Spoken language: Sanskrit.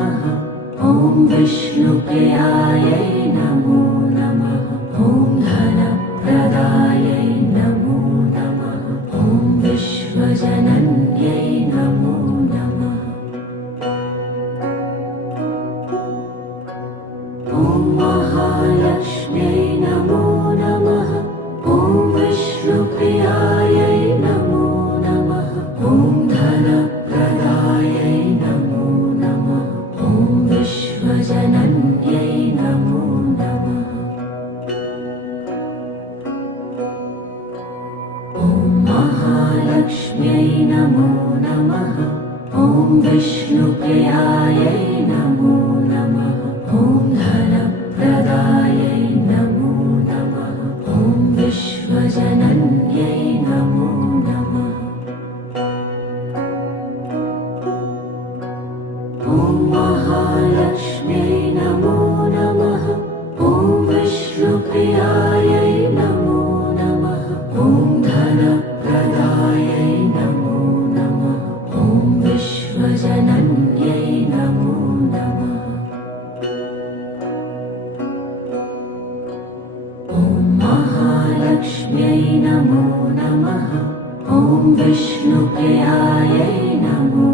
नमः। ॐ विष्णुप्रियायै नमो नमः। ॐ धनप्रदायै नमो नमः। ॐ विश्वजनन्यै नमो नमः। ॐ महालक्ष्म्यै नमो नमः। ॐ विष्णुप्रियायै नमो नमः। ॐ धनप्रदायै नमो नमः। ॐ विश्वजनन्यै नमो नमः। ॐ महालक्ष्म्यै नमो नमः। ॐ विष्णुप्रियायै नमो नमः। ॐ धनप्रदायै नमो नमः। ॐ विश्वजनन्यै नमो नमः। ॐ महालक्ष्म्यै नमो नमः। ॐ विष्णुप्रियायै नमो नमः। ॐ धनप्रदायै नमो नमः। ॐ विश्वजनन्यै नमो नमः। ॐ महालक्ष्म्यै नमो नमः। ॐ विष्णुप्रियायै नमो